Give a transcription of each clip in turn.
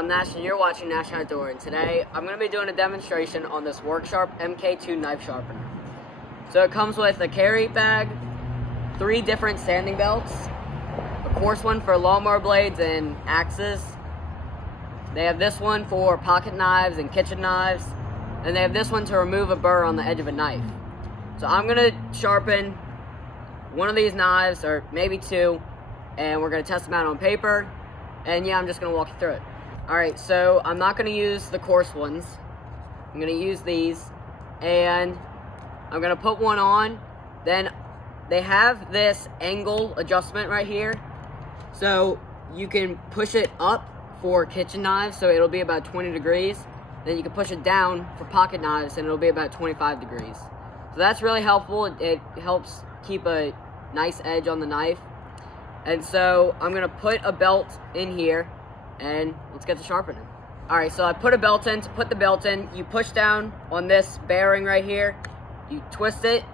I'm Nash and you're watching Nash Outdoor, and today I'm going to be doing a demonstration on this Worksharp Mk2 knife sharpener. So it comes with a carry bag, 3 different sanding belts, a coarse one for lawnmower blades and axes. They have this one for pocket knives and kitchen knives, and they have this one to remove a burr on the edge of a knife. So I'm going to sharpen one of these knives, or maybe 2, and we're going to test them out on paper. And yeah, I'm just going to walk you through it. Alright, so I'm not going to use the coarse ones. I'm going to use these. And I'm going to put one on. Then they have this angle adjustment right here. So you can push it up for kitchen knives, so it'll be about 20 degrees. Then you can push it down for pocket knives, and it'll be about 25 degrees. So that's really helpful. It helps keep a nice edge on the knife. And so I'm going to put a belt in here, and let's get to sharpening. Alright, so I put a belt in. To put the belt in, you push down on this bearing right here, you twist it,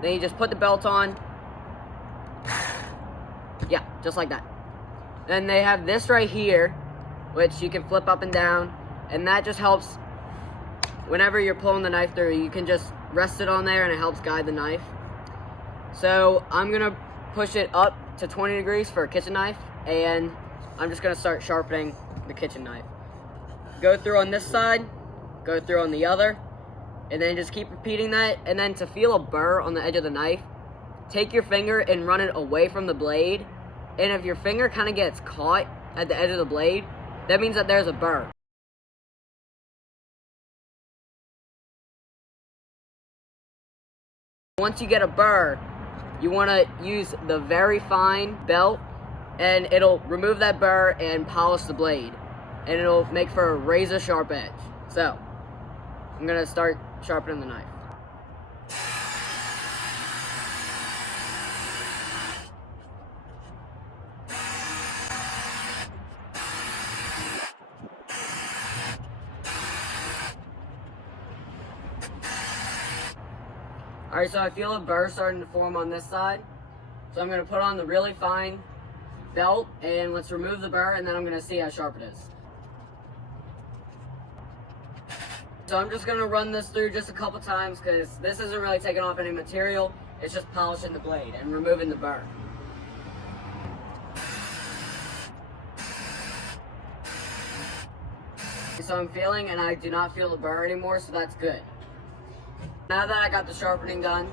then you just put the belt on. Yeah, just like that. Then they have this right here, which you can flip up and down, and that just helps whenever you're pulling the knife through. You can just rest it on there and it helps guide the knife. So I'm going to push it up to 20 degrees for a kitchen knife, and I'm just going to start sharpening the kitchen knife. Go through on this side, go through on the other, and then just keep repeating that. And then to feel a burr on the edge of the knife, take your finger and run it away from the blade, and if your finger kind of gets caught at the edge of the blade, that means that there's a burr. Once you get a burr, you want to use the very fine belt, and it'll remove that burr and polish the blade, and it'll make for a razor sharp edge. So I'm going to start sharpening the knife. Alright, so I feel a burr starting to form on this side. So I'm going to put on the really fine belt, and let's remove the burr, and then I'm going to see how sharp it is. So I'm just going to run this through just a couple times, because this isn't really taking off any material. It's just polishing the blade and removing the burr. So I'm feeling, and I do not feel the burr anymore, so that's good. Now that I got the sharpening done,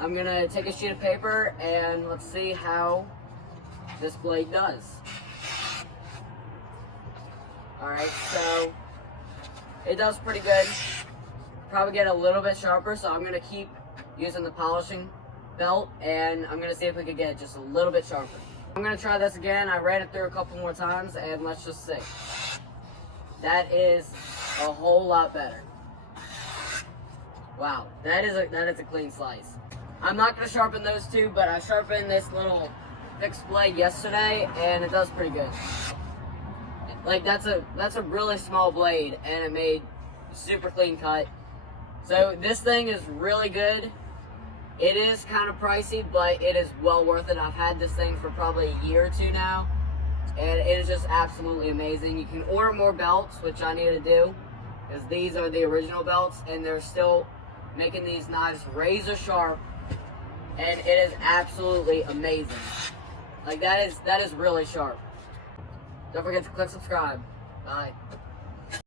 I'm going to take a sheet of paper and let's see how this blade does. Alright, so it does pretty good. Probably get a little bit sharper, so I'm going to keep using the polishing belt, and I'm going to see if we can get it just a little bit sharper. I'm going to try this again. I ran it through a couple more times, and let's just see. That is a whole lot better. Wow, that is a clean slice. I'm not going to sharpen those 2, but I sharpened this little fixed blade yesterday, and it does pretty good. Like, that's a really small blade, and it made a super clean cut. So this thing is really good. It is kind of pricey, but it is well worth it. I've had this thing for probably a year or 2 now, and it is just absolutely amazing. You can order more belts, which I need to do, because these are the original belts, and they're still making these knives razor sharp, and it is absolutely amazing. Like, that is really sharp. Don't forget to click subscribe. Bye.